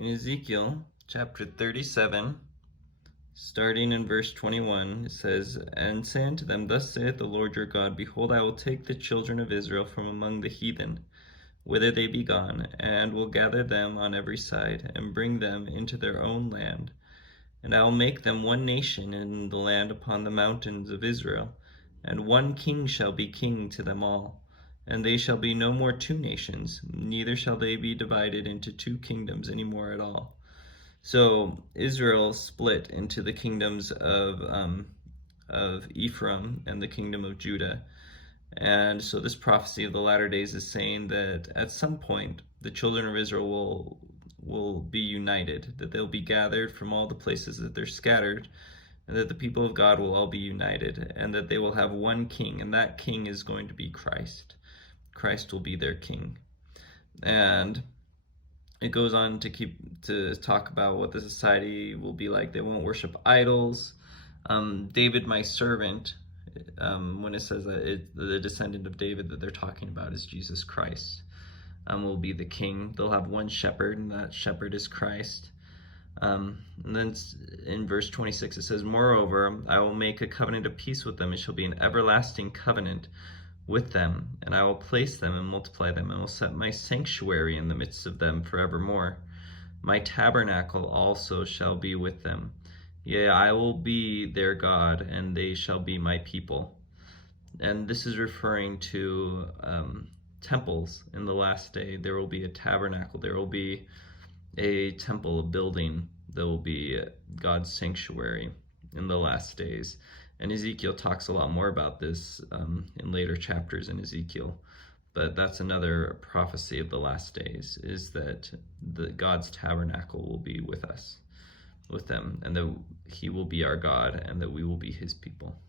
In Ezekiel chapter 37, starting in verse 21, it says, "And say unto them, Thus saith the Lord your God, Behold, I will take the children of Israel from among the heathen, whither they be gone, and will gather them on every side, and bring them into their own land. And I will make them one nation in the land upon the mountains of Israel, and one king shall be king to them all. And they shall be no more two nations, neither shall they be divided into two kingdoms any more at all." So Israel split into the kingdoms of Ephraim and the kingdom of Judah. And so this prophecy of the latter days is saying that at some point the children of Israel will be united, that they'll be gathered from all the places that they're scattered, and that the people of God will all be united, and that they will have one king, and that king is going to be Christ. Christ will be their king. And it goes on to talk about what the society will be like. They won't worship idols. David, my servant, when it says that the descendant of David that they're talking about is Jesus Christ, will be the king. They'll have one shepherd, and that shepherd is Christ. And then in verse 26 it says, "Moreover, I will make a covenant of peace with them. It shall be an everlasting covenant with them, and I will place them and multiply them, and will set my sanctuary in the midst of them forevermore. My tabernacle also shall be with them. Yea, I will be their God, and they shall be my people." And this is referring to temples in the last day. There will be a tabernacle. There will be a temple, a building that will be God's sanctuary in the last days. And Ezekiel talks a lot more about this in later chapters in Ezekiel. But that's another prophecy of the last days, is that God's tabernacle will be with us, with them, and that he will be our God, and that we will be his people.